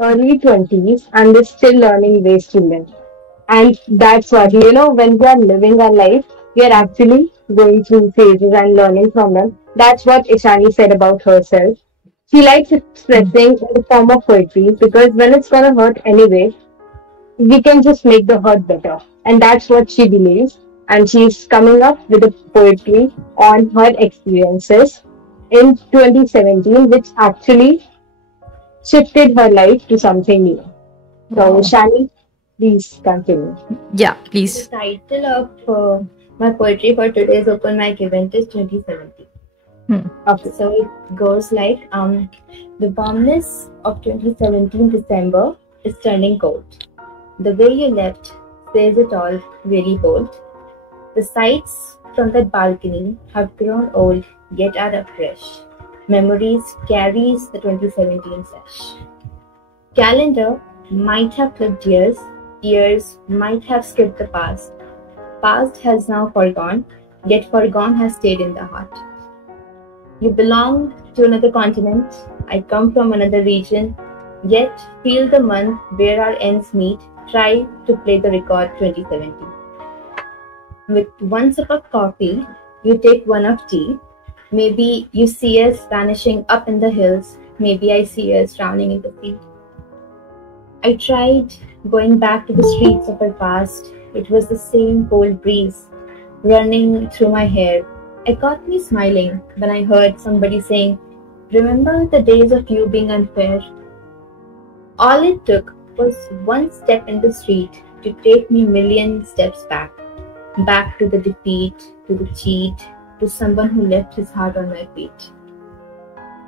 early 20s and they're still learning ways to live. And that's what, when we are living our life, we are actually going through phases and learning from them. That's what Ishani said about herself. She likes expressing in the form of poetry because when it's gonna hurt anyway, we can just make the hurt better. And that's what she believes. And she's coming up with a poetry on her experiences in 2017, which actually shifted her life to something new. So, Wow. Shani, please continue. Yeah, The please. title of my poetry for today's open mic event is 2017. Okay. So it goes like the warmness of 2017 December is turning cold. The way you left says it all, really bold. The sights from that balcony have grown old yet are fresh. Memories carries the 2017 sesh. Calendar might have flipped years, years might have skipped the past. Past has now forgone, yet forgone has stayed in the heart. You belong to another continent, I come from another region, yet feel the month where our ends meet, try to play the record 2017. With one sip of coffee, you take one of tea. Maybe you see us vanishing up in the hills, maybe I see us drowning in the sea. I tried going back to the streets of our past. It was the same cold breeze running through my hair. It got me smiling when I heard somebody saying, "Remember the days of you being unfair?" All it took was one step in the street to take me million steps back. Back to the defeat, to the cheat, to someone who left his heart on my feet.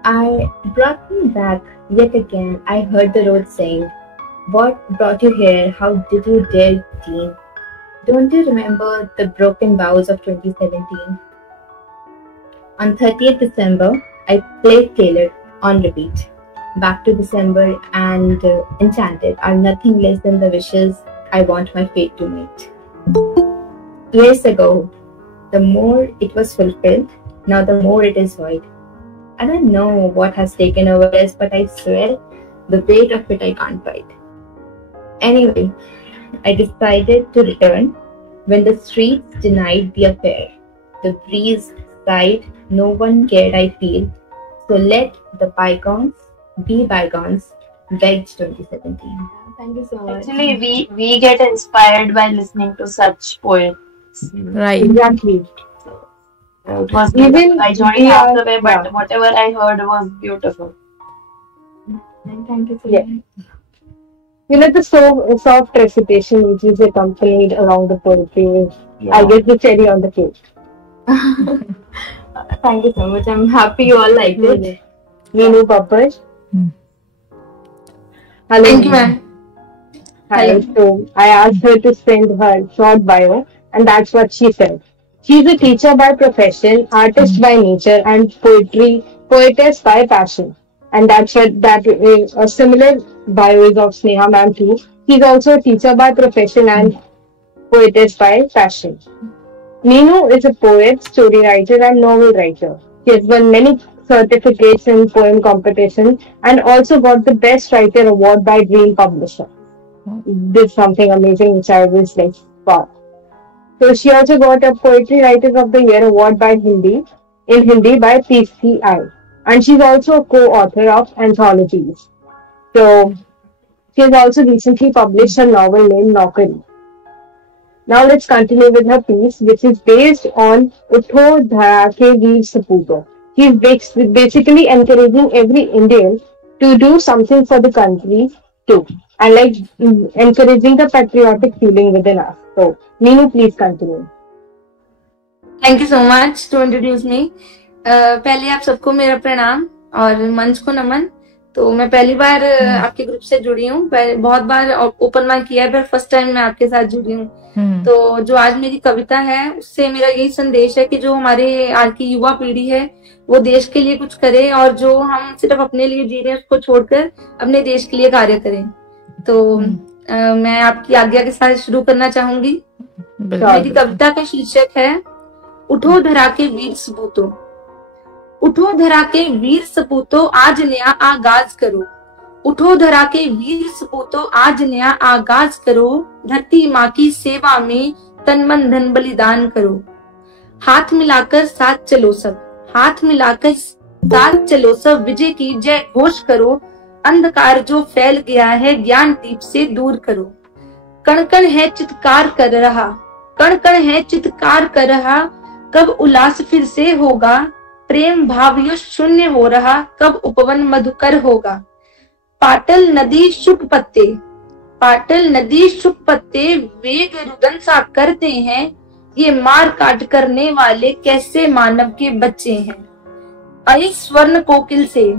I brought me back yet again. I heard the road saying, "What brought you here? How did you dare, teen? Don't you remember the broken vows of 2017? On 30th December, I played Taylor on repeat. Back to December and Enchanted are nothing less than the wishes I want my fate to meet. Years ago, the more it was fulfilled, now the more it is void. I don't know what has taken over us, but I swear the weight of it I can't fight. Anyway, I decided to return when the streets denied the affair. The breeze sighed, no one cared, I feel. So let the bygones be bygones, begged 2017. Thank you so much. Actually, we get inspired by listening to such poets. Right. Exactly. It was Even beautiful. I joined we are, halfway, but yeah. whatever I heard was beautiful. Thank you so Yeah. much. The soft recitation which is accompanied along the poetry is, I guess, the cherry on the cake. Thank you so much. I'm happy you all liked it. Meenu Papash. Hello. Thank you, ma'am. Hi. Hello. So I asked her to send her short bio, and that's what she said. She's a teacher by profession, artist by nature, and poetess by passion. And that's what that is a similar bio is of Sneha ma'am too. She's also a teacher by profession and poetess by passion. Meenu is a poet, story writer, and novel writer. She has won many certificates in poem competition and also got the Best Writer Award by Dream Publisher. This is something amazing which I was like, wow. So she also got a Poetry Writers of the Year award by Hindi by PCI. And she's also a co-author of anthologies. So she has also recently published a novel named Naukari. Now let's continue with her piece, which is based on Utho Dharake Veer Saputo. He's basically encouraging every Indian to do something for the country too, and like encouraging the patriotic feeling within us. So, Meenu, please continue. Thank you so much to introduce me. पहले आप सबको मेरा प्रणाम और मंच को नमन। तो मैं पहली बार आपके ग्रुप से जुड़ी हूँ, बहुत बार ओपन माइक किया है, पर फर्स्ट टाइम मैं आपके साथ जुड़ी हूँ। तो जो आज मेरी कविता है उससे मेरा यही संदेश है कि जो हमारे आज की युवा पीढ़ी है वो देश के लिए कुछ करे, और जो हम सिर्फ अपने लिए जी रहे हैं उसको छोड़कर अपने देश के लिए कार्य करें। तो मैं आपकी आज्ञा के साथ शुरू करना चाहूंगी। मेरी कविता का शीर्षक है उठो धरा के वीर सपूतो। उठो धरा के वीर सपूतो, आज नया आगाज करो। उठो धरा के वीर सपूतों, आज नया आगाज करो, धरती माँ की सेवा में तन मन धन बलिदान करो। हाथ मिलाकर साथ चलो सब, हाथ मिलाकर साथ चलो सब, विजय की जय घोष करो, अंधकार जो फैल गया है ज्ञान दीप से दूर करो। कण कण है चित्कार कर रहा, कण कण है चित्कार कर रहा, कब उल्लास फिर से होगा, प्रेम भाव यो शून्य हो रहा, कब उपवन मधुकर होगा। पाटल नदी शुक पत्ते, पाटल नदी शुक पत्ते, वेग रुदन सा करते हैं, ये मार काट करने वाले कैसे मानव के बच्चे हैं। अय स्वर्ण कोकिल से,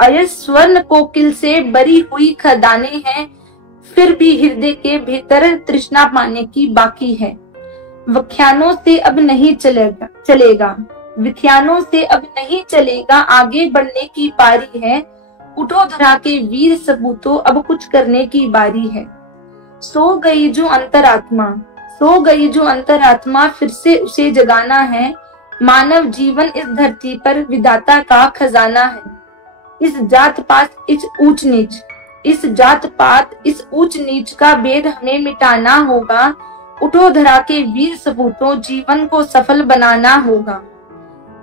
अय स्वर्ण कोकिल से बरी हुई खदाने हैं, फिर भी हृदय के भीतर तृष्णा पाने की बाकी है। व्याख्यानों से अब नहीं चलेगा, व्याख्यानों से अब नहीं चलेगा, आगे बढ़ने की पारी है। उठो धरा के वीर सपूतों, अब कुछ करने की बारी है। सो गई जो अंतरात्मा, सो गई जो अंतरात्मा, फिर से उसे जगाना है। मानव जीवन इस धरती पर विधाता का खजाना है। इस जात पात इस ऊंच नीच, इस जात पात इस ऊंच नीच का भेद हमें मिटाना होगा। उठो धरा के वीर सपूतों, जीवन को सफल बनाना होगा।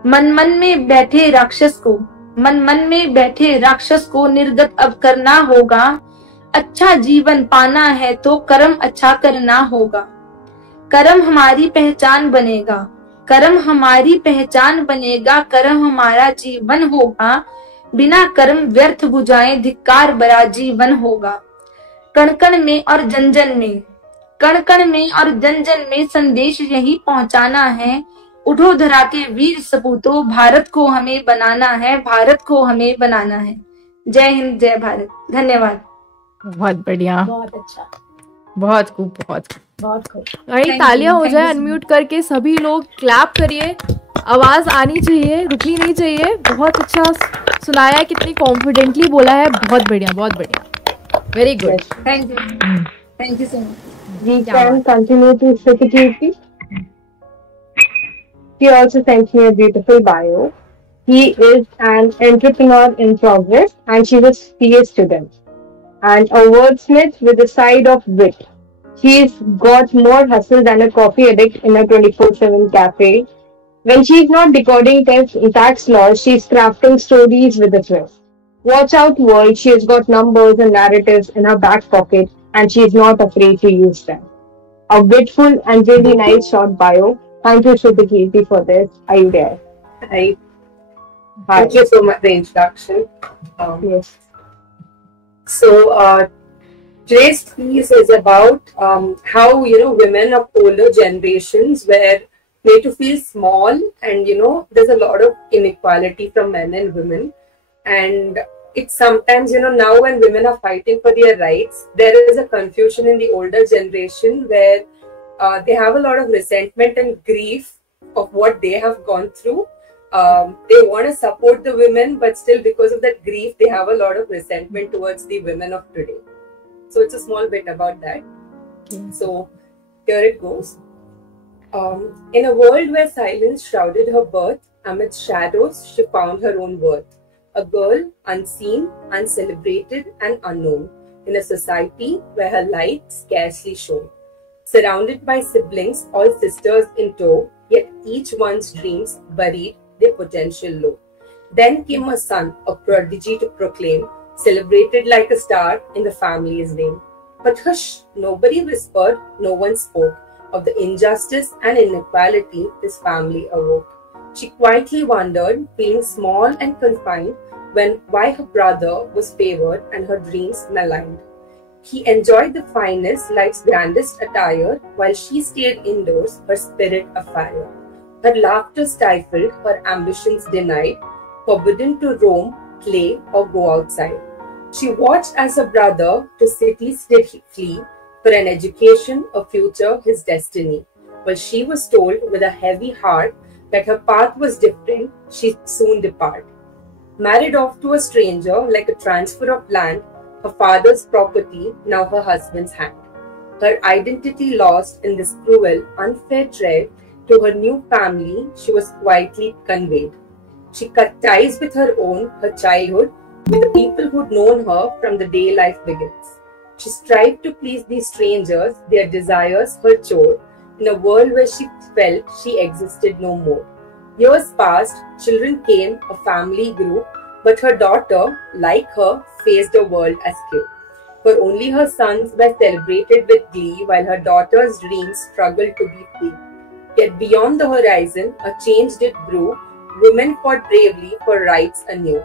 मन मन में बैठे राक्षस को, मन मन में बैठे राक्षस को निर्गत अब करना होगा। अच्छा जीवन पाना है तो कर्म अच्छा करना होगा। कर्म हमारी पहचान बनेगा, कर्म हमारी पहचान बनेगा, कर्म हमारा जीवन होगा। बिना कर्म व्यर्थ बुझाए धिक्कार भरा जीवन होगा। कण कण में और जन जन में, कण कण में और जन जन में संदेश यही पहुंचाना है। उठो धरा के वीर सपूतों, भारत को हमें बनाना है, भारत को हमें बनाना है। जय हिंद, जय भारत। धन्यवाद। बहुत बढ़िया, बहुत अच्छा, बहुत खूब, बहुत बहुत खूब। भाई तालियां हो जाए, अनम्यूट करके सभी लोग क्लैप करिए, आवाज आनी चाहिए, रुकनी नहीं चाहिए। बहुत अच्छा सुनाया है, कितनी कॉन्फिडेंटली बोला है, बहुत बढ़िया, बहुत बढ़िया, very good, thank you, thank you so much. We can continue to Shruti. He also sent me a beautiful bio. He is an entrepreneur in progress and she's a CA student and a wordsmith with a side of wit. She's got more hustle than a coffee addict in a 24/7 cafe. When she's not decoding tax laws, she's crafting stories with a twist. Watch out world, she has got numbers and narratives in her back pocket and she is not afraid to use them. A beautiful and really nice short bio. Thank you, Shruti, for this. Are you there? Hi. Hi. Thank you so much for the introduction. Yes. So today's piece is about how women of older generations were made to feel small, and there's a lot of inequality from men and women, and it's sometimes now when women are fighting for their rights, there is a confusion in the older generation where they have a lot of resentment and grief of what they have gone through. They want to support the women, but still because of that grief, they have a lot of resentment towards the women of today. So it's a small bit about that. So here it goes. In a world where silence shrouded her birth, amidst shadows, she found her own worth. A girl, unseen, uncelebrated, and unknown, in a society where her light scarcely shone. Surrounded by siblings, all sisters in tow, yet each one's dreams buried their potential low. Then came a son, a prodigy to proclaim, celebrated like a star in the family's name. But hush, nobody whispered, no one spoke of the injustice and inequality this family awoke. She quietly wondered, feeling small and confined, why her brother was favored and her dreams maligned. He enjoyed the finest, life's grandest attire, while she stayed indoors, her spirit afire. Her laughter stifled, her ambitions denied, forbidden to roam, play, or go outside. She watched as her brother to cities did flee, for an education, a future, his destiny. While she was told with a heavy heart that her path was different, she soon depart. Married off to a stranger like a transfer of land, her father's property, now her husband's hand. Her identity lost in this cruel, unfair trade, to her new family she was quietly conveyed. She cut ties with her own, her childhood, with the people who'd known her from the day life begins. She strived to please these strangers, their desires, her chore, in a world where she felt she existed no more. Years passed, children came, a family grew, but her daughter, like her, faced a world askew. For only her sons were celebrated with glee, while her daughter's dreams struggled to be free. Yet beyond the horizon, a change did brew. Women fought bravely for rights anew.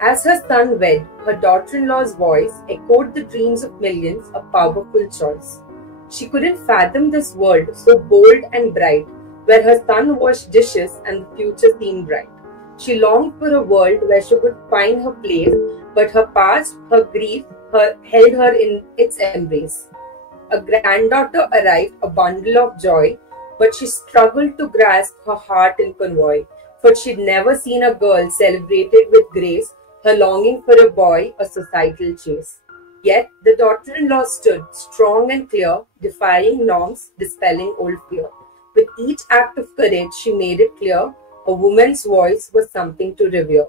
As her son wed, her daughter-in-law's voice echoed the dreams of millions, a powerful choice. She couldn't fathom this world so bold and bright, where her son washed dishes and the future seemed bright. She longed for a world where she could find her place, but her past, her grief, held her in its embrace. A granddaughter arrived, a bundle of joy, but she struggled to grasp her heart in convoy, for she'd never seen a girl celebrated with grace, her longing for a boy, a societal chase. Yet the daughter-in-law stood strong and clear, defying norms, dispelling old fear. With each act of courage, she made it clear a woman's voice was something to revere.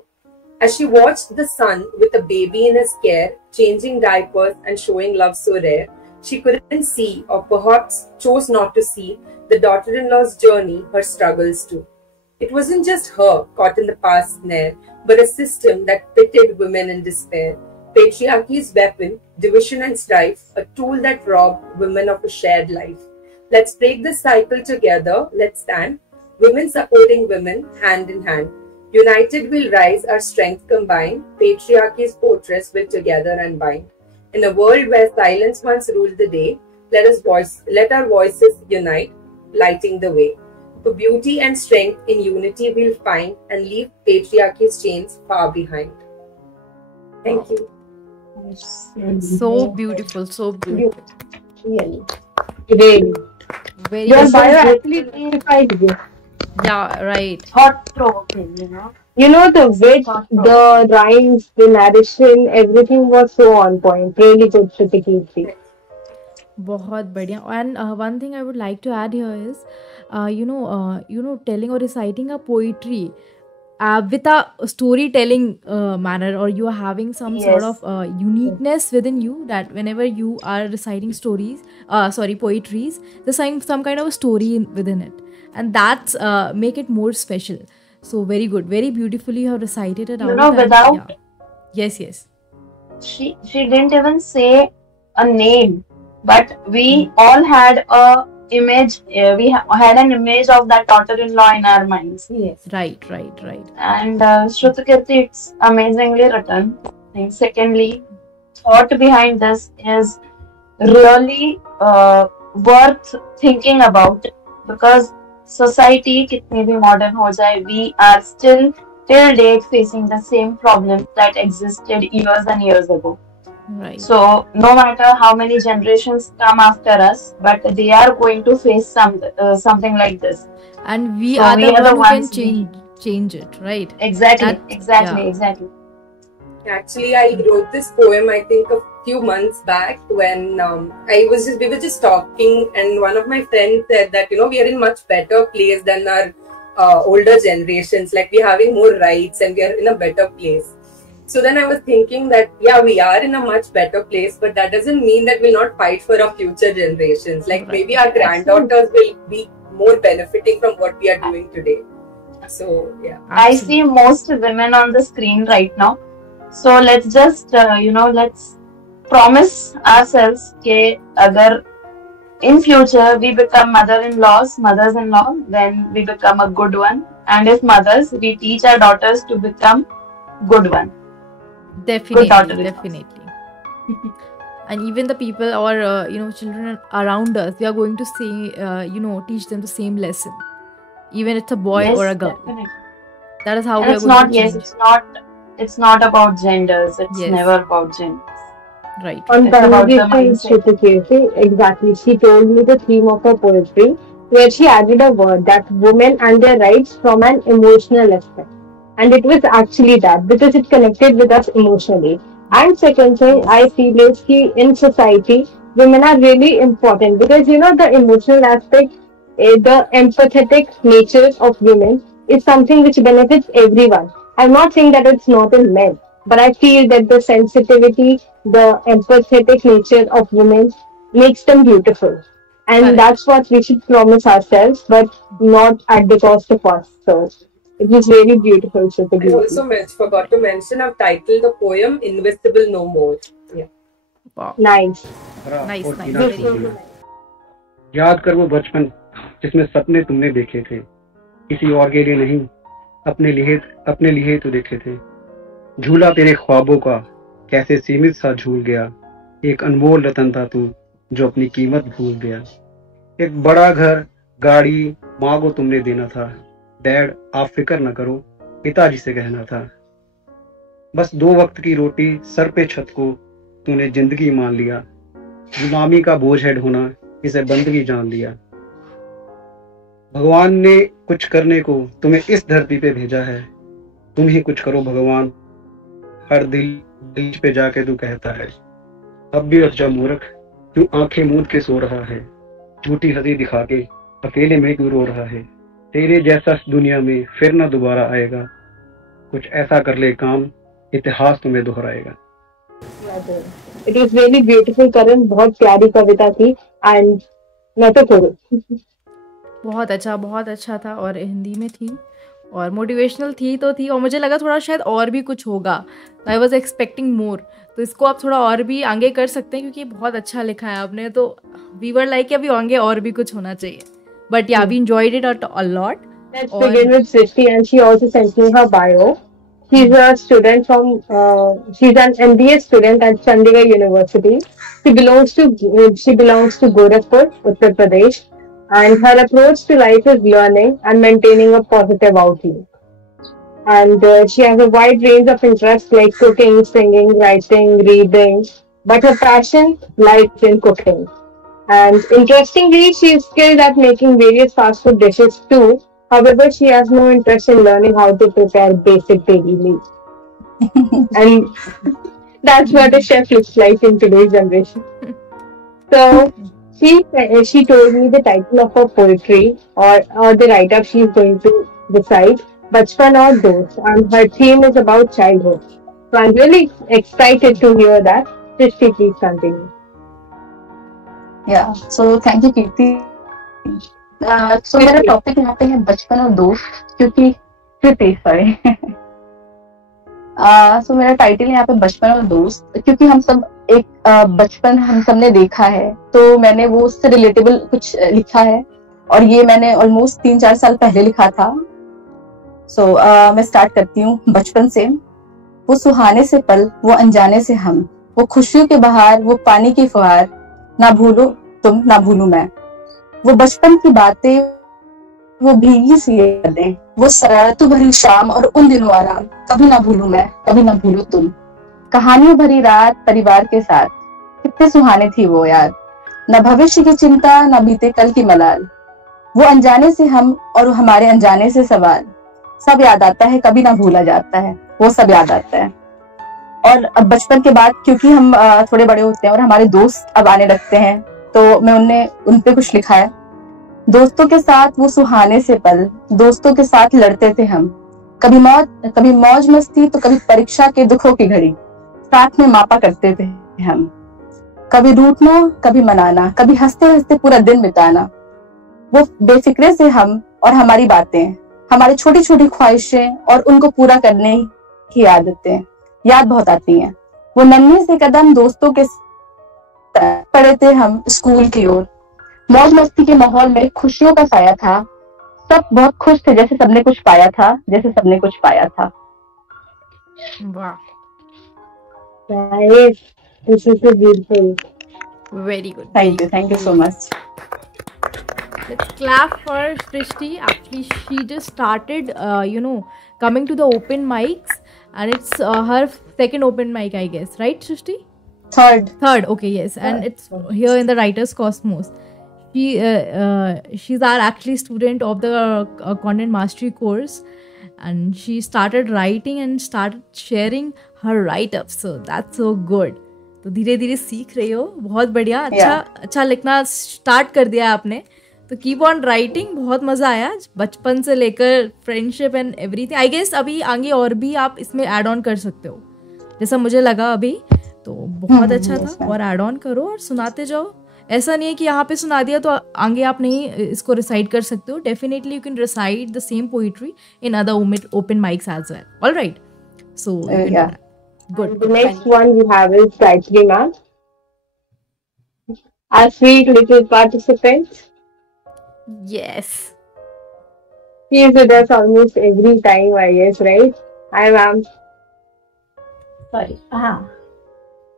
As she watched the son with a baby in his care, changing diapers and showing love so rare, she couldn't see, or perhaps chose not to see, the daughter-in-law's journey, her struggles too. It wasn't just her caught in the past snare, but a system that pitted women in despair. Patriarchy's weapon, division and strife, a tool that robbed women of a shared life. Let's break this cycle together, let's stand, women supporting women, hand in hand. United we'll rise, our strength combined, patriarchy's fortress will together unbind. In a world where silence once ruled the day, let our voices unite, lighting the way. For beauty and strength in unity we'll find and leave patriarchy's chains far behind. Thank you. So beautiful, so beautiful. Really. Really. Very Your good. bio actually clarified you. Yeah, right. Thought provoking, you know. You know, the wit, the rhymes, the narration, everything was so on point. Really good, Shruti Kirti. बहुत बढ़िया. And one thing I would like to add here is, telling or reciting a poetry with a storytelling manner, or you are having some sort Yes. of uniqueness within you, that whenever you are reciting poetries, there's some kind of a story within it, and that's make it more special. So very good, very beautifully you have recited it out. You know, and, without yes, she didn't even say a name, but we all had a image. Had an image of that daughter-in-law in our minds. Yes. right. And Shrutakirti, it's amazingly written. And secondly, thought behind this is really worth thinking about, because society kitni bhi modern ho jaye, we are still till date facing the same problem that existed years and years ago. Right. So no matter how many generations come after us, but they are going to face something like this. And we So are we the are the one who ones can change it, right? Exactly, That- exactly, yeah. exactly. Actually, I wrote this poem, I think, a few months back when we were just talking, and one of my friends said that, we are in much better place than our older generations. Like, we're having more rights and we are in a better place. So then I was thinking that, yeah, we are in a much better place, but that doesn't mean that we'll not fight for our future generations. Like, Right. maybe our granddaughters will be more benefiting from what we are doing today. So, yeah. I see most women on the screen right now. So let's just, let's promise ourselves that agar in future we become mothers-in-law, then we become a good one. And if mothers, we teach our daughters to become good one. Definitely, daughter-in-laws. definitely. And even the people or children around us, we are going to say, teach them the same lesson, even it's a boy Yes, or a girl. definitely. That is how And we are it's going not, to yes, change. it's not about genders. It's Yes. never about genders. Right. On It's about the conversation, mindset. Shruti Kirti, exactly. She told me the theme of her poetry, where she added a word that women and their rights from an emotional aspect. And it was actually that, because it connected with us emotionally. And second thing I feel is that in society, women are really important, because the emotional aspect, the empathetic nature of women is something which benefits everyone. I'm not saying that it's not in men, but I feel that the sensitivity, the empathetic nature of women makes them beautiful. And Correct. that's what we should promise ourselves, but not at the cost of us. So it was really beautiful, I Shruti. also forgot to mention, I've titled the poem Invisible No More. Yeah. Wow. Nice. Nice, और nice, जीना very सीखना। याद कर वो बचपन जिसमें सपने तुमने देखे थे, किसी और के लिए नहीं, अपने लिए तो देखे थे। झूला तेरे ख्वाबों का कैसे सीमित सा झूल गया, एक अनमोल रतन था तू जो अपनी कीमत भूल गया। एक बड़ा घर, गाड़ी, माँ को तुमने देना था, डैड आप फिक्र न करो, पिताजी से कहना था। बस 2 वक्त की रोटी, सर पे छत को तूने जिंदगी मान लिया, गुलामी का बोझ है ढोना, इसे बंदगी जान लिया। भगवान ने कुछ करने को तुम्हें इस धरती पे भेजा है, तुम ही कुछ करो भगवान, हर दिल पे जाके तू कहता है। अब भी अफजा मूर्ख तू आंखें मूंद के सो रहा है, झूठी हंसी दिखा के अकेले में क्यों रो रहा है। तेरे जैसा इस दुनिया में फिर ना दोबारा आएगा, कुछ ऐसा कर ले काम, इतिहास तुम्हें दोहराएगा। It was really beautiful, Karan. बहुत प्यारी कविता थी and मैं तो करूँ। बहुत अच्छा था और हिंदी में थी और मोटिवेशनल थी तो थी और मुझे लगा थोड़ा शायद और भी कुछ होगा। आई वॉज एक्सपेक्टिंग मोर, तो इसको आप थोड़ा और भी आगे कर सकते हैं क्योंकि बहुत अच्छा लिखा है आपने। तो वी वर लाइक अभी आगे और भी कुछ होना चाहिए, but yeah we enjoyed it a lot. Let's begin with Srishti, and she also sent me her bio. She's a student from, she's an MBA student at Chandigarh University. She belongs to Gorakhpur, Uttar Pradesh, and her approach to life is learning and maintaining a positive outlook. And she has a wide range of interests like cooking, singing, writing, reading, but her passion lies in cooking. And interestingly, she is skilled at making various fast food dishes too. However, she has no interest in learning how to prepare basic daily meals. And that's what a chef looks like in today's generation. So she told me the title of her poetry or the write-up she is going to recite, Bachpan aur Dost, and her theme is about childhood. So I'm really excited to hear that. Srishti, please continue. Yeah, so thank you, Kirti. So मेरा topic यहाँ पे है बचपन और दोस्त, क्योंकि sorry so मेरा title यहाँ पे बचपन और दोस्त, क्योंकि हम सब एक बचपन हम सब ने देखा है, तो मैंने वो उससे रिलेटेबल कुछ लिखा है और ये मैंने ऑलमोस्ट 3-4 साल पहले लिखा था। सो मैं स्टार्ट करती हूँ बचपन से। वो सुहाने से पल, वो अनजाने से हम, वो खुशियों के बहार, वो पानी की फुहार, ना भूलो तुम ना भूलू मैं, वो बचपन की बातें, वो भीगी सी यादें, वो शरारतों भरी शाम और उन दिनों आराम, कभी ना भूलू मैं, कभी ना भूलू तुम, कहानियों भरी रात परिवार के साथ, कितने सुहाने थी वो याद, न भविष्य की चिंता न बीते कल की मलाल, वो अनजाने से हम और हमारे अनजाने से सवाल, सब याद आता है कभी ना भूला जाता है, वो सब याद आता है। और अब बचपन के बाद क्योंकि हम थोड़े बड़े होते हैं और हमारे दोस्त अब आने लगते हैं, तो मैं उन पे कुछ लिखा है। दोस्तों के साथ वो सुहाने से पल, दोस्तों के साथ लड़ते थे हम, कभी मौज मस्ती तो कभी परीक्षा के दुखों की घड़ी, साथ में मापा करते थे हम, कभी रूठना कभी मनाना, कभी हंसते हंसते पूरा दिन बिताना, वो बेफिक्रे से हम और हमारी बातें, हमारी छोटी छोटी ख्वाहिशें और उनको पूरा करने की आदतें याद बहुत आती हैं। वो नन्हे से कदम दोस्तों के पड़े थे हम स्कूल की ओर, मौज मस्ती के माहौल में खुशियों का साया था, सब बहुत खुश थे जैसे सबने कुछ पाया था, वाह, Nice. This is so beautiful. very good. Thank you so much. Let's clap for Srishti. Actually, she just started, coming to the open mics, and it's her second open mic, I guess, right, Srishti? Third. Okay, yes, and it's here in the Writers Cosmos. She's our actually student of the content mastery course, and she started writing and started sharing her write-ups. So that's so good. तो धीरे धीरे सीख रही हो, बहुत बढ़िया, अच्छा लिखना स्टार्ट कर दिया आपने, तो कीप ऑन राइटिंग। बहुत मजा आया बचपन से लेकर friendship and everything. I guess अभी आगे और भी आप इसमें ऐड ऑन कर सकते हो, जैसा मुझे लगा अभी, तो बहुत अच्छा था। और ऐड ऑन करो और सुनाते जाओ। ऐसा नहीं है कि यहाँ पे सुना दिया तो आगे आप नहीं इसको रिसाइट कर सकते हो। Definitely you can recite the same poetry in other open mics as well. Alright, so good. The next one we have is Gayatri ma'am. Our sweet little participant. Yes. She is with us almost every time, I guess, right? Hi ma'am. Sorry, हाँ,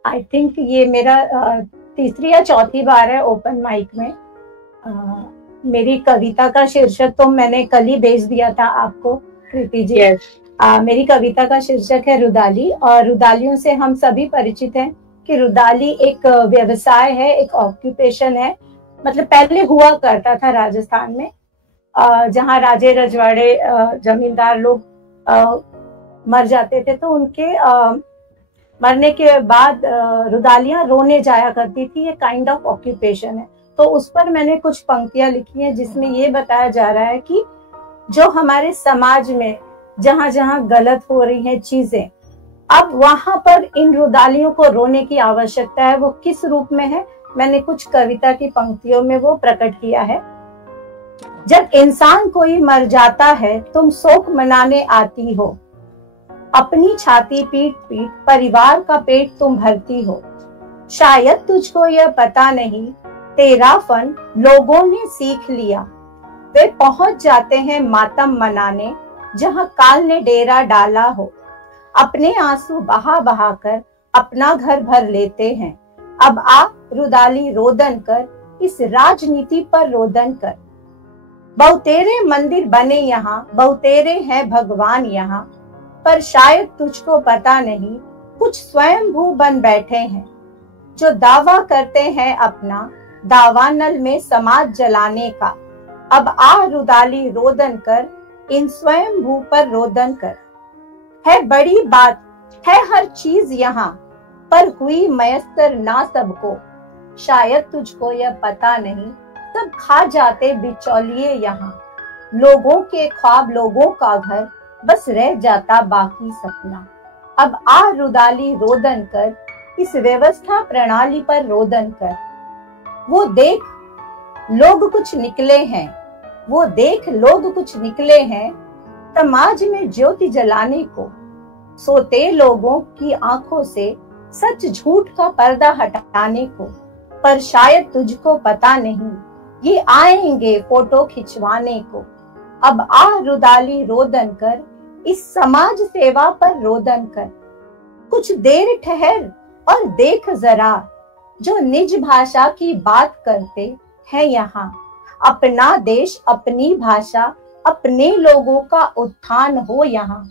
I think ये मेरा तीसरी या चौथी बार है open mic में। मेरी कविता का शीर्षक तो मैंने कल ही भेज दिया था आपको, कृति जी। Yes. मेरी कविता का शीर्षक है रुदाली, और रुदालियों से हम सभी परिचित हैं कि रुदाली एक व्यवसाय है, एक ऑक्यूपेशन है। मतलब पहले हुआ करता था राजस्थान में, जहाँ राजे रजवाड़े जमींदार लोग मर जाते थे तो उनके मरने के बाद रुदालियां रोने जाया करती थी। ये काइंड ऑफ ऑक्यूपेशन है। तो उस पर मैंने कुछ पंक्तियां लिखी हैं जिसमें ये बताया जा रहा है कि जो हमारे समाज में जहां जहां गलत हो रही हैं चीजें, अब वहां पर इन रुदालियों को रोने की आवश्यकता है। वो किस रूप में है, मैंने कुछ कविता की पंक्तियों में वो प्रकट किया है। जब इंसान कोई मर जाता है तुम शोक मनाने आती हो, अपनी छाती पीट पीट परिवार का पेट तुम भरती हो। शायद तुझको यह पता नहीं तेरा फन लोगों ने सीख लिया, वे पहुंच जाते हैं मातम मनाने जहां काल ने डेरा डाला हो। अपने आंसू बहा बहा कर अपना घर भर लेते हैं, अब आ रुदाली रोदन कर इस राजनीति पर रोदन कर। बहुतेरे मंदिर बने यहाँ, बहुतेरे हैं भगवान यहाँ, पर शायद तुझको पता नहीं कुछ स्वयंभू बन बैठे हैं जो दावा करते हैं अपना दावानल में समाज जलाने का। अब आ रुदाली रोदन कर इन स्वयंभू पर रोदन कर। है बड़ी बात है हर चीज यहाँ, पर हुई मयस्सर ना सबको। शायद तुझको यह पता नहीं सब खा जाते बिचौलिए यहाँ। लोगों के ख्वाब लोगों का घर, बस रह जाता बाकी सपना। अब आ रुदाली रोदन कर इस व्यवस्था प्रणाली पर रोदन कर। वो देख लोग कुछ निकले हैं, वो देख लोग कुछ निकले हैं समाज में ज्योति जलाने को। सोते लोगों की आंखों से सच झूठ का पर्दा हटाने को। पर शायद तुझको पता नहीं ये आएंगे फोटो खिंचवाने को। अब आ रुदाली रोदन कर इस समाज सेवा पर रोदन कर। कुछ देर ठहर और देख जरा जो निज भाषा की बात करते हैं यहाँ। अपना देश अपनी भाषा अपने लोगों का उत्थान हो यहाँ।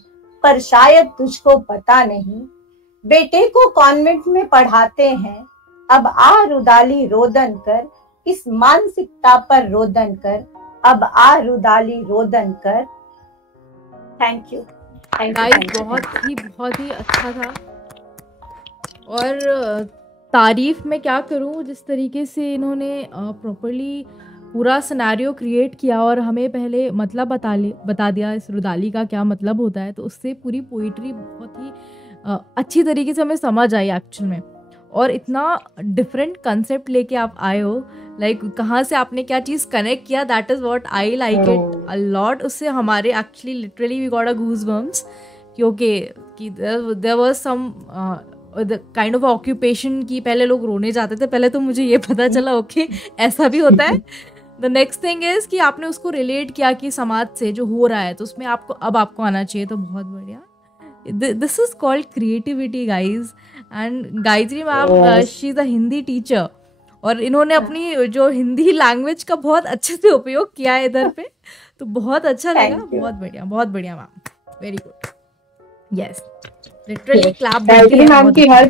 पर शायद तुझको पता नहीं बेटे को कॉन्वेंट में पढ़ाते हैं। अब आ रुदाली रोदन कर इस मानसिकता पर रोदन कर। अब आ रुदाली रोदन कर। Thank you. बहुत ही अच्छा था। और तारीफ मैं क्या करूं, जिस तरीके से इन्होंने प्रॉपर्ली पूरा सिनेरियो क्रिएट किया और हमें पहले मतलब बता दिया इस रुदाली का क्या मतलब होता है, तो उससे पूरी पोइट्री बहुत ही अच्छी तरीके से हमें समझ आई एक्चुअल में। और इतना डिफरेंट कंसेप्ट लेके आप आए हो, लाइक कहाँ से आपने क्या चीज़ कनेक्ट किया, that is what I like it a lot. उससे हमारे actually literally we got a goose bumps, क्योंकि there was some kind of occupation की पहले लोग रोने जाते थे। पहले तो मुझे ये पता चला ओके ऐसा भी होता है। द नेक्स्ट थिंग इज कि आपने उसको रिलेट किया कि समाज से जो हो रहा है तो उसमें आपको आना चाहिए, तो बहुत बढ़िया। This is called creativity guys. And Gayatri ma'am she is a Hindi teacher और इन्होंने अपनी जो हिंदी लैंग्वेज का बहुत अच्छे से उपयोग किया है इधर पे, तो बहुत अच्छा लगा। बहुत बढ़िया ma'am, very good. Yes, literally clap. Gayatri ma'am की हर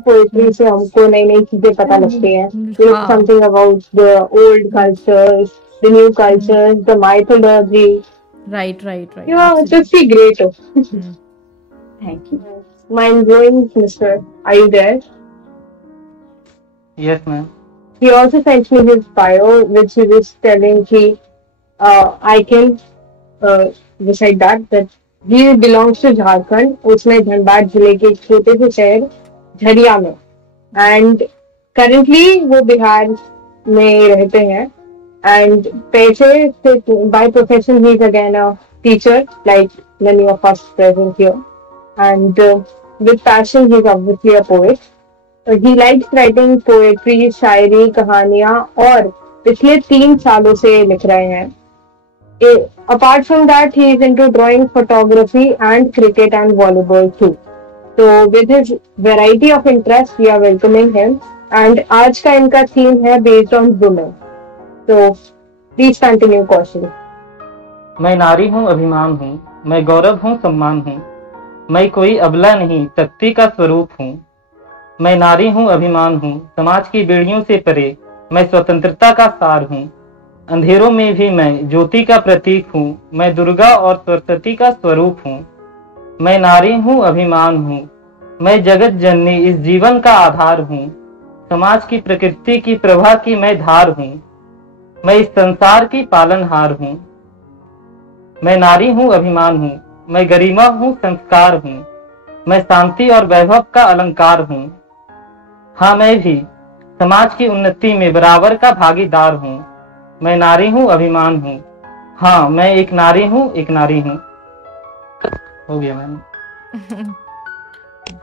पोएट्री से हमको नई नई चीजें पता लगती हैं। Something about the old cultures, the new cultures, the mythology. Right. Yeah, it's just great. Thank you. Mind blowing, mister. Are you there? Yes, ma'am. He also sent me his bio, which he was telling I can recite that he belongs to Jharkhand, उसमें धनबाद जिले के एक छोटे से शहर झरिया में, and currently वो बिहार में रहते हैं। एंड पैसे से by profession he is again a teacher like many of us present here, and with passion he is obviously a poet. He likes writing poetry, शायरी, कहानियां, और पिछले 3 सालों से लिख रहे हैं। Apart from that, he is into drawing, photography, and cricket and volleyball too. So with his variety of interests, we are welcoming him. And आज का इनका theme है based on women. So please continue, Kaushal. मैं नारी हूँ, अभिमान हूँ, मैं गौरव हूँ, सम्मान हूँ, मैं कोई अबला नहीं, शक्ति का स्वरूप हूँ। मैं नारी हूँ, अभिमान हूँ, समाज की बेड़ियों से परे, मैं स्वतंत्रता का सार हूँ। अंधेरों में भी मैं ज्योति का प्रतीक हूँ, मैं दुर्गा और सरस्वती का स्वरूप हूँ। मैं नारी हूँ, अभिमान हूँ, मैं जगत जननी, इस जीवन का आधार हूँ। समाज की प्रकृति की प्रभा की मैं धार हूँ, मैं इस संसार की पालनहार हूँ। मैं नारी हूँ, अभिमान हूँ, मैं गरिमा हूँ, संस्कार हूँ, मैं शांति और वैभव का अलंकार हूँ। हाँ, मैं भी समाज की उन्नति में बराबर का भागीदार हूँ। मैं नारी हूँ, अभिमान हूँ, हाँ मैं एक नारी हूँ, एक नारी हूँ। हो गया मैम।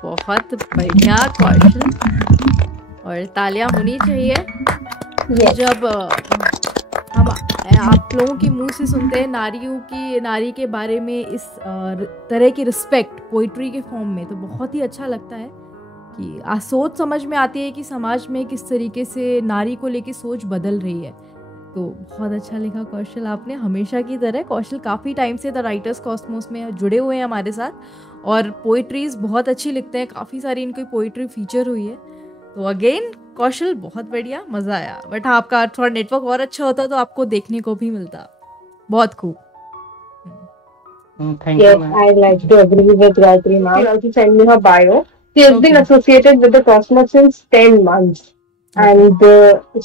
बहुत बढ़िया कौशल, और तालियां होनी चाहिए। जब हम आप लोगों के मुंह से सुनते हैं नारी के बारे में इस तरह की रिस्पेक्ट पोइट्री के फॉर्म में, तो बहुत ही अच्छा लगता है कि सोच समझ में आती है कि समाज में किस तरीके से नारी को लेके सोच बदल रही है। तो बहुत अच्छा लिखा कौशल आपने, हमेशा की तरह। कौशल काफ़ी टाइम से द राइटर्स कॉस्मोस में जुड़े हुए हैं हमारे साथ, और पोइट्रीज बहुत अच्छी लिखते हैं, काफ़ी सारी इनकी पोइट्री फीचर हुई है। तो अगेन कौशल बहुत बढ़िया, मज़ा आया। बट हाँ, आपका थोड़ा नेटवर्क और अच्छा होता तो आपको देखने को भी मिलता। बहुत खूब। Yes, I'd like to agree with Gayatri ma'am. She also sent me her bio. She has been associated with the Cosmos since 10 months. And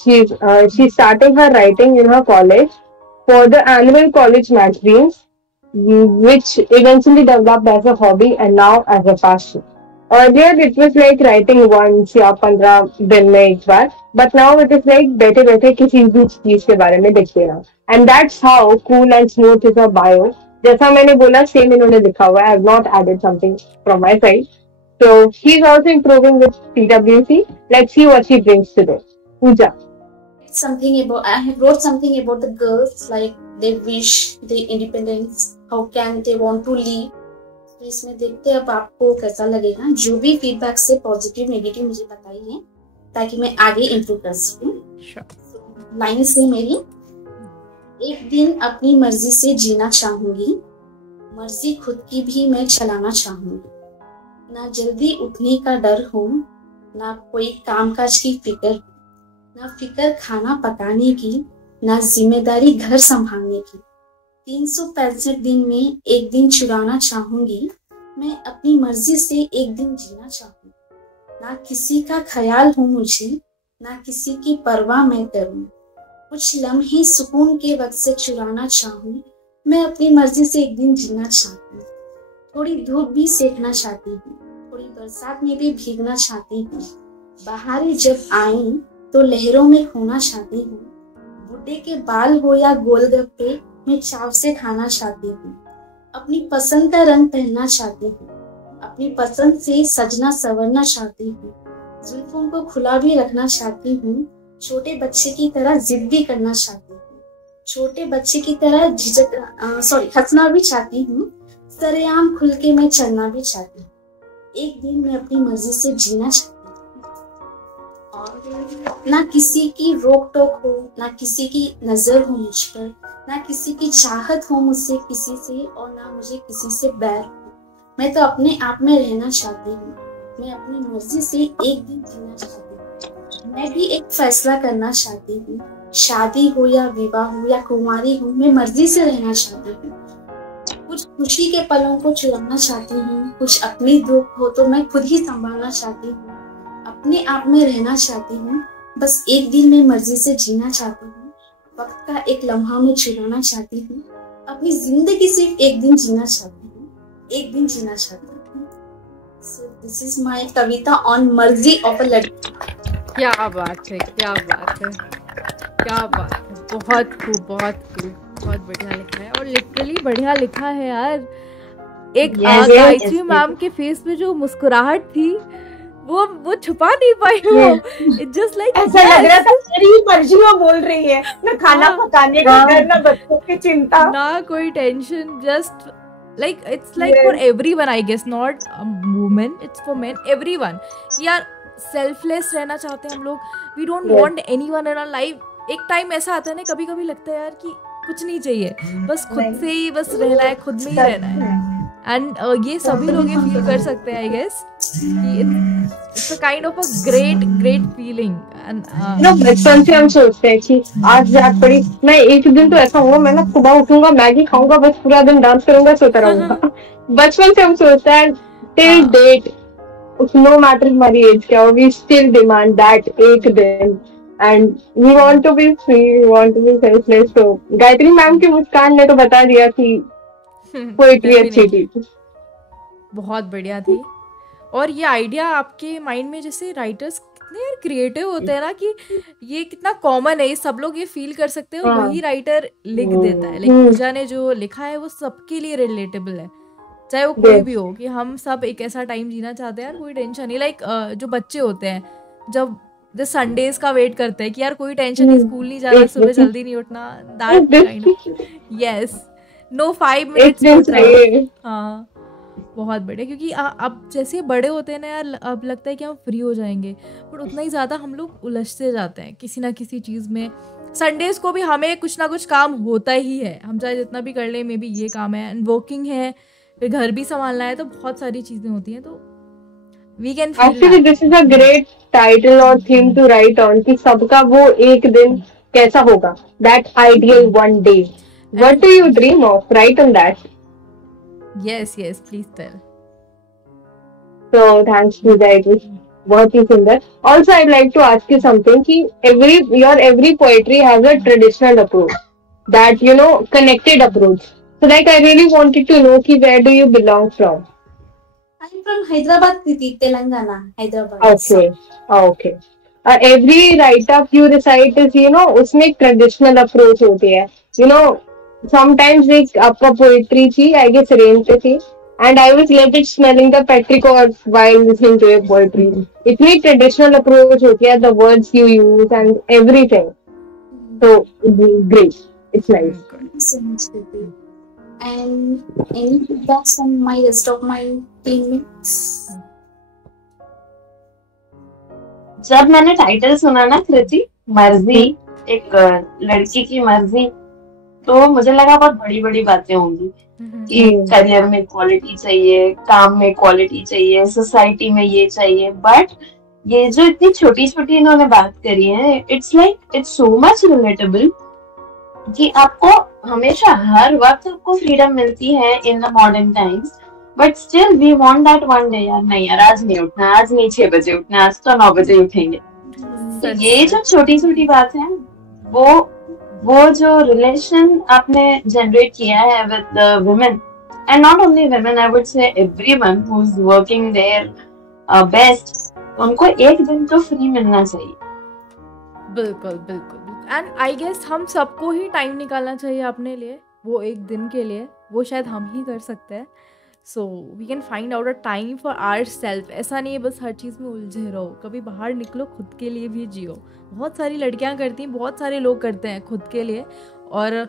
she's starting her writing in her college for the annual college magazines, which eventually developed as a hobby and now as a passion. Earlier it was like writing once या 15 दिन में एक बार, but now it is like बैठे बैठे किसी भी चीज के बारे में लिख देना. And that's how cool and smooth is her bio. जैसा मैंने बोला सेम इन्होंने लिखा हुआ है. I have not added something from my side. So he's also improving with PwC. Let's see what she brings today. Pooja. I have wrote something about the girls, like they wish the independence, how can they want to live. तो इसमें देखते हैं अब आपको कैसा लगेगा. जो भी फीडबैक से पॉजिटिव नेगेटिव मुझे बताइए ताकि मैं आगे इम्प्रूव कर सकूं. लाइन से मेरी, एक दिन अपनी मर्जी से जीना चाहूंगी, मर्जी खुद की भी मैं चलाना चाहूंगी. ना जल्दी उठने का डर हो, ना कोई कामकाज की फिक्र, ना फिक्र खाना पकाने की, ना जिम्मेदारी घर संभालने की. 365 दिन में एक दिन चुराना चाहूंगी, मैं अपनी मर्जी से एक दिन जीना चाहूंगी. ना किसी का ख्याल हो मुझे, ना किसी की परवाह मैं करूं. कुछ लम्हे सुकून के वक्त से चुराना चाहूं, मैं अपनी मर्जी से एक दिन जीना चाहती हूँ. थोड़ी धूप भी सेकना चाहती हूँ, थोड़ी बरसात में भी भीगना चाहती हूँ. बहारें जब आए तो लहरों में खोना चाहती हूँ. बुड्ढे के बाल हो या गोलगप्पे मैं चाव से खाना चाहती हूँ. अपनी पसंद का रंग पहनना चाहती हूँ, अपनी पसंद से सजना संवरना चाहती हूँ. जुल्फों को खुला भी रखना चाहती हूँ. छोटे बच्चे की तरह जिद भी करना चाहती हूँ. छोटे बच्चे की तरह हंसना भी चाहती हूँ. सरेआम खुल के मैं चलना भी चाहती हूँ. एक दिन मैं अपनी मर्जी से जीना चाहती हूँ. और ना किसी की रोक टोक हो, ना किसी की नजर हो मुझ पर, ना किसी की चाहत हो मुझसे किसी से, और ना मुझे किसी से बैर हो. मैं तो अपने आप में रहना चाहती हूँ. मैं अपनी मर्जी से एक दिन जीना चाहती हूँ. मैं भी एक फैसला करना चाहती हूँ. शादी हो या विवाह हो या कुंवारी हो, मैं मर्जी से रहना चाहती हूँ. कुछ खुशी के पलों को चुराना चाहती हूँ. कुछ अपनी दुख हो तो मैं खुद ही संभालना चाहती हूँ. अपने आप में रहना चाहती हूँ. बस एक दिन मैं मर्जी से जीना चाहती हूँ. वक्त का एक लम्हा मैं चुराना चाहती हूँ. अपनी जिंदगी सिर्फ एक दिन जीना चाहती हूँ. एक दिन जीना चाहती हूँ। So this is my Kavita on मर्जी ऑफ अ लड़की। क्या बात है, क्या बात है, क्या बात है, बहुत खूब, बहुत खूब, बहुत बढ़िया लिखा है, और लिटरली बढ़िया लिखा है यार। एक गायत्री मैम के फेस में जो मुस्कुराहट थी वो छुपा नहीं पाई वो। इट जस्ट लाइक ऐसा लग रहा था मेरी मर्जी वो बोल रही है, ना खाना पकाने का डर, ना बच्चों की चिंता, ना कोई tension, just like it's like for everyone, I guess, not women, it's for men, everyone, कि यार selfless रहना चाहते हैं हम लोग, we don't want anyone in our life। एक टाइम ऐसा आता है ना, कभी कभी लगता है यार कि कुछ नहीं चाहिए, बस खुद से ही बस रहना है, खुद में ही रहना है, एंड ये सभी लोग ये फील कर सकते हैं, आई गेस, कि it's a kind of a great feeling. And बचपन से हम सोचते हैं कि आज रात पड़ी, मैं एक दिन तो ऐसा होगा मैं ना सुबह उठूंगा, मैगी खाऊंगा, बस पूरा दिन डांस करूंगा, सोता रहूंगा। बचपन से हम सोचते हैं टिल डेट, नो मैटर हमारी एज क्या हो, वी स्टिल डिमांड दैट एक दिन, and we want to be free, we want to be selfless. तो गायत्री मैम की मुस्कान ने तो बता दिया कि पोएट्री अच्छी थी, बहुत बढ़िया थी। और ये आइडिया आपके माइंड में, जैसे राइटर्स कितने यार क्रिएटिव होते हैं ना, कि ये कितना कॉमन है, ये सब लोग ये फील कर सकते हैं, वही राइटर लिख देता है। लाइक पूजा ने जो लिखा है वो सबके लिए रिलेटेबल है, चाहे वो कोई भी हो, कि हम सब एक ऐसा टाइम जीना चाहते हैं यार, कोई टेंशन नहीं। लाइक जो बच्चे होते हैं जब संडेज का वेट करते हैं कि यार कोई टेंशन नहीं, स्कूल नहीं जाना, सुबह जल्दी नहीं उठना, that kind of, yes, no 5 minutes. हाँ, बहुत बढ़िया, क्योंकि अब जैसे बड़े होते हैं ना यार, अब लगता है कि हम फ्री हो जाएंगे, पर उतना ही ज़्यादा हम लोग उलझते जाते हैं किसी ना किसी चीज़ में। संडेज़ को भी हमें कुछ ना कुछ काम होता ही है, हम चाहे जितना भी कर लें, मे बी ये काम है, एंड वर्किंग है, फिर घर भी संभालना है, तो बहुत सारी चीज़ें होती हैं, तो we can feel. Actually this is a great title और थीम टू राइट ऑन, कि सबका वो एक दिन कैसा होगा, that ideal one day, what do you dream of, right on that. Yes, please tell. So thanks Pooja, it was बहुत ही सुंदर। Also I'd like to ask you something, कि every poetry has a traditional approach, that connected approach. So like I really wanted to know कि where do you belong from? I'm from Hyderabad city, Telangana, Hyderabad. Okay. Every write-up you recite is उसमें एक traditional approach होती है, sometimes एक आपका poetry थी, I guess rain पे थी, and I was legit smelling the petrichor while listening to your poetry. इतनी traditional approach होती है, the words you use and everything. So great, it's nice. Thank you so much, Preeti. And any feedbacks from my rest of my teammates? जब मैंने title सुना ना कृति, मर्जी, एक लड़की की मर्जी, तो मुझे लगा बहुत बड़ी बड़ी बातें होंगी, कि करियर में क्वालिटी चाहिए, काम में क्वालिटी चाहिए, सोसाइटी में ये चाहिए, बट ये जो इतनी छोटी छोटी इन्होंने बात करी है, इट्स सो मच रिलेटेबल, कि आपको हमेशा हर वक्त आपको फ्रीडम मिलती है in the modern times, but still we want that one day, यार नहीं यार आज नहीं उठना, आज नहीं 6 बजे उठना, आज तो 9 बजे उठेंगे। तो ये जो छोटी छोटी बात है, वो जो रिलेशन आपने जनरेट किया है with women, and not only women, I would say everyone who is working their best, उनको एक दिन तो फ्री मिलना चाहिए। बिल्कुल। एंड आई गेस हम सबको ही टाइम निकालना चाहिए अपने लिए, वो एक दिन के लिए, वो शायद हम ही कर सकते हैं। So we can find out a time for our self. ऐसा नहीं है बस हर चीज़ में उलझे रहो, कभी बाहर निकलो, खुद के लिए भी जियो। बहुत सारी लड़कियां करती हैं, बहुत सारे लोग करते हैं खुद के लिए, और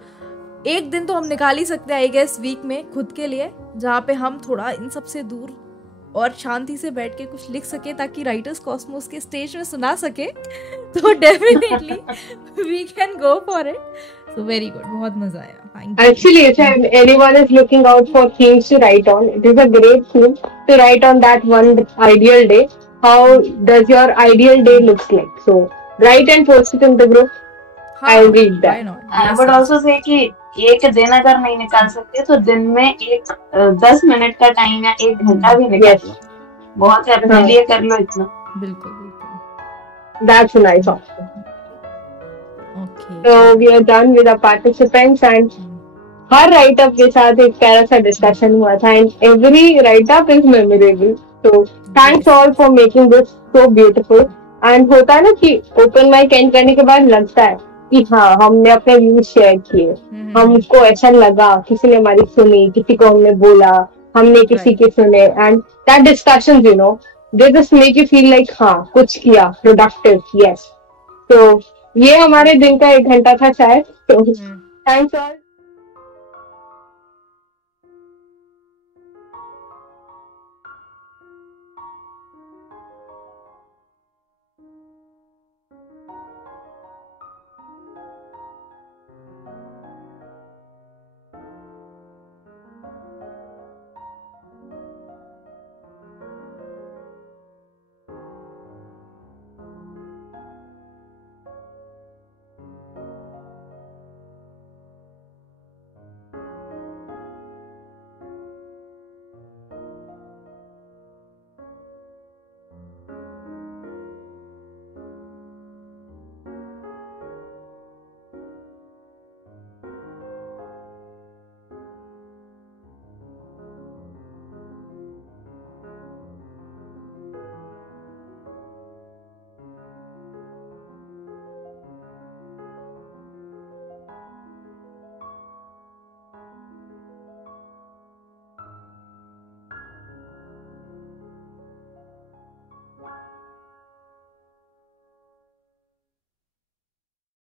एक दिन तो हम निकाल ही सकते हैं आई गेस वीक में खुद के लिए, जहाँ पे हम थोड़ा इन सब से दूर और शांति से बैठ के कुछ लिख सके, ताकि राइटर्स कॉस्मोस के स्टेज में सुना सके। तो definitely we can go for it. So very good, बहुत मजा आया। Thank you. Actually, if anyone is looking out for themes to write on, it is a great theme to write on that one ideal day. How does your ideal day looks like? So write and post it in the group. I'll read that. Why not? I would also say कि एक दिन अगर नहीं निकाल सकते तो दिन में एक 10 मिनट का टाइम या 1 घंटा भी निकाल लो, बहुत है, अपने लिए कर लो इतना। बिल्कुल। That's a nice option. Okay. So we are done with our participants, and हर राइट अप के साथ एक प्यारा सा डिस्कशन हुआ था and every write up is memorable. तो thanks all for making this so beautiful. And होता है ना कि ओपन माइक एंड करने के बाद लगता है कि हाँ हमने अपने व्यूज शेयर किए, हमको ऐसा लगा, किसी ने हमारी सुनी, किसी को हमने बोला, हमने किसी के सुने, and that discussions you know they just make you feel like हाँ कुछ किया, प्रोडक्टिव. यस, तो ये हमारे दिन का 1 घंटा था शायद. तो थैंक्स ऑल.